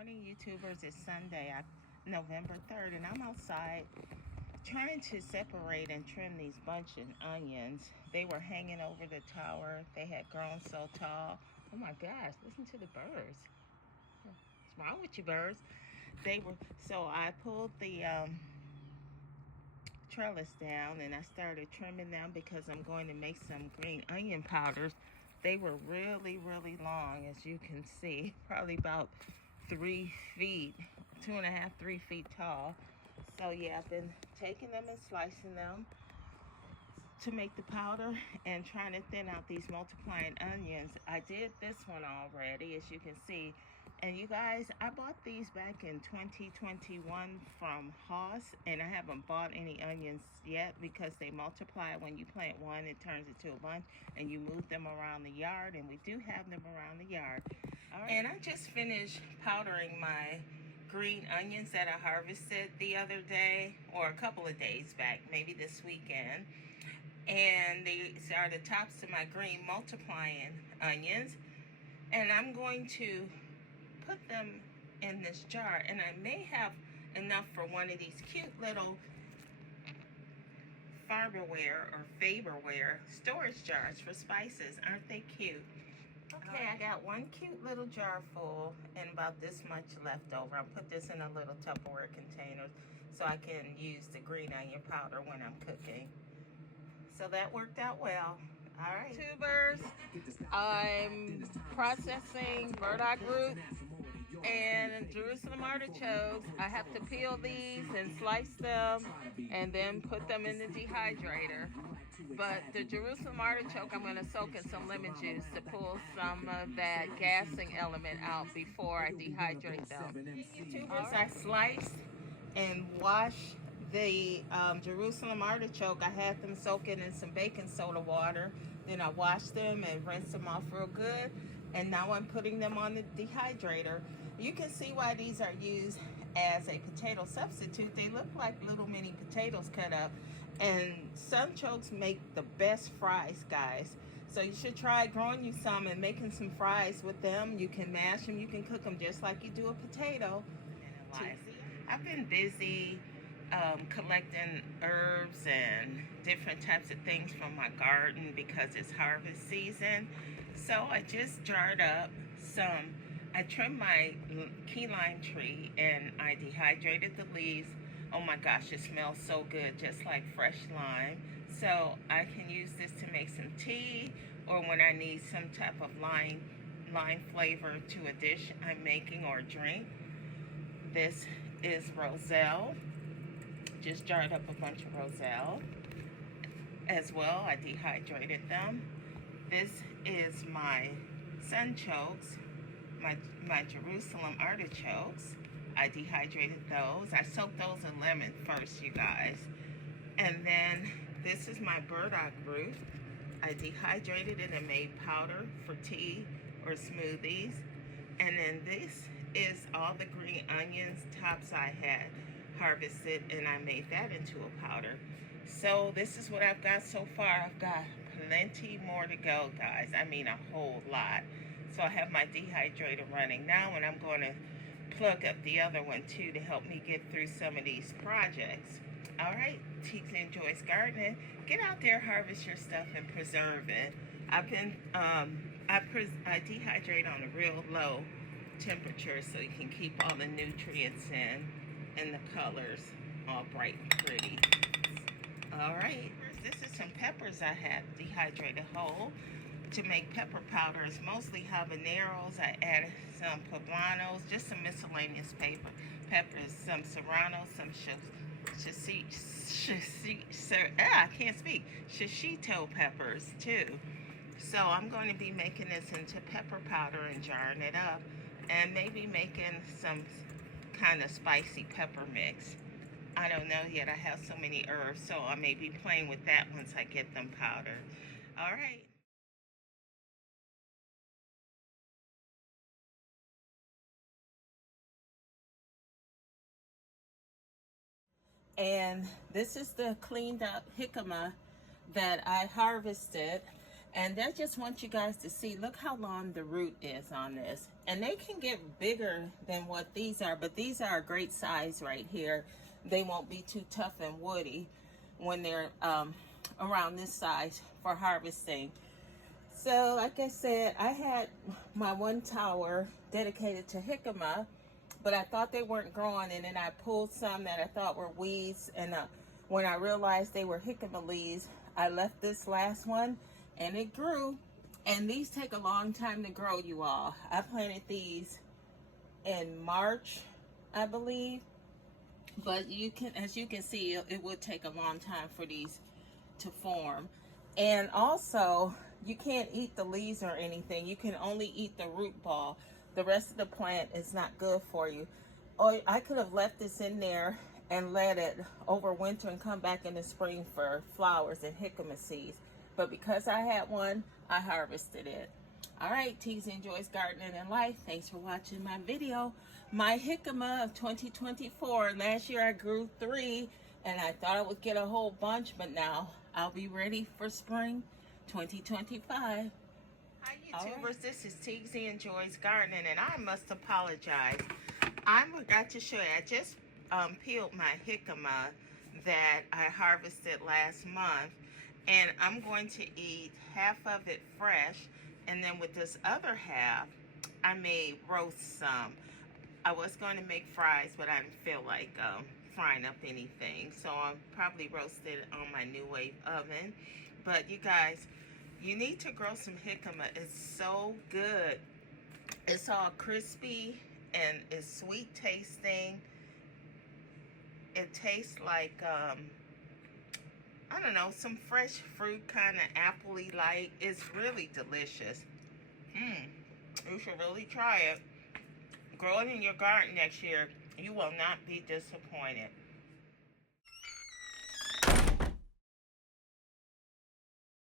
morning, YouTubers. It's Sunday, November 3rd, and I'm outside trying to separate and trim these bunch of onions. They were hanging over the tower. They had grown so tall. Oh my gosh, listen to the birds. What's wrong with you, birds? So I pulled the trellis down and I started trimming them because I'm going to make some green onion powders. They were really, really long, as you can see, probably about 3 feet, 2.5, 3 feet tall. So yeah, I've been taking them and slicing them to make the powder and trying to thin out these multiplying onions. I did this one already, as you can see. And you guys, I bought these back in 2021 from Haas, and I haven't bought any onions yet because they multiply. When you plant one, it turns into a bunch, and you move them around the yard, and we do have them around the yard. All right. And I just finished powdering my green onions that I harvested the other day, or a couple of days back, maybe this weekend. And these are the tops of my green multiplying onions. And I'm going to put them in this jar, and I may have enough for one of these cute little Farberware or Faberware storage jars for spices. Aren't they cute? Okay, I got one cute little jar full and about this much left over. I'll put this in a little Tupperware container so I can use the green onion powder when I'm cooking. So that worked out well. All right. Tubers, I'm processing burdock root and Jerusalem artichokes. I have to peel these and slice them and then put them in the dehydrator. But the Jerusalem artichoke, I'm going to soak in some lemon juice to pull some of that gassing element out before I dehydrate them. YouTubers, I sliced and washed the Jerusalem artichoke. I had them soaking in some baking soda water. Then I washed them and rinsed them off real good. And now I'm putting them on the dehydrator. You can see why these are used as a potato substitute. They look like little mini potatoes cut up. And sunchokes make the best fries, guys. So you should try growing you some and making some fries with them. You can mash them. You can cook them just like you do a potato. I've been busy collecting herbs and different types of things from my garden because it's harvest season. So I just jarred up I trimmed my key lime tree and I dehydrated the leaves. Oh my gosh, it smells so good, just like fresh lime. So I can use this to make some tea, or when I need some type of lime flavor to a dish I'm making or a drink. This is roselle. Just jarred up a bunch of roselle as well. I dehydrated them. This is my sunchokes, my Jerusalem artichokes. I dehydrated those. I soaked those in lemon first, you guys. And then this is my burdock root. I dehydrated it and made powder for tea or smoothies. And then this is all the green onions tops I had harvested, and I made that into a powder. So this is what I've got so far. I've got plenty more to go, guys. I mean, a whole lot. So I have my dehydrator running now, and I'm going to plug up the other one too to help me get through some of these projects. All right, Teeks and Joyce Gardening. Get out there, harvest your stuff, and preserve it. I dehydrate on a real low temperature so you can keep all the nutrients in and the colors all bright and pretty. All right, this is some peppers I have dehydrated whole to make pepper powder. It's mostly habaneros. I added some poblanos, just some miscellaneous peppers, some serranos, some shishito peppers too. So I'm going to be making this into pepper powder and jarring it up, and maybe making some kind of spicy pepper mix. I don't know yet. I have so many herbs, so I may be playing with that once I get them powdered. All right. And this is the cleaned up jicama that I harvested. And I just want you guys to see, look how long the root is on this. And they can get bigger than what these are, but these are a great size right here. They won't be too tough and woody when they're around this size for harvesting. So like I said, I had my one tower dedicated to jicama, but I thought they weren't growing, and then I pulled some that I thought were weeds, and when I realized they were jicama leaves, I left this last one and it grew. And these take a long time to grow, you all. I planted these in March, I believe, but you can, as you can see, it would take a long time for these to form. And also, you can't eat the leaves or anything. You can only eat the root ball. The rest of the plant is not good for you. Or I could have left this in there and let it overwinter and come back in the spring for flowers and jicama seeds. But because I had one, I harvested it. All right, TZ Enjoys Gardening and Life. Thanks for watching my video. My jicama of 2024. Last year I grew 3, and I thought I would get a whole bunch, but now I'll be ready for spring 2025. Hi YouTubers, right. This is TZ Enjoys Gardening, and I must apologize. I forgot to show you, I just peeled my jicama that I harvested last month, and I'm going to eat half of it fresh, and then with this other half, I may roast some. I was going to make fries, but I didn't feel like frying up anything, so I'll probably roast it on my New Wave oven. But you guys, you need to grow some jicama. It's so good. It's all crispy and it's sweet tasting. It tastes like I don't know, some fresh fruit, kind of appley like. It's really delicious. You should really try it. Grow it in your garden next year. You will not be disappointed.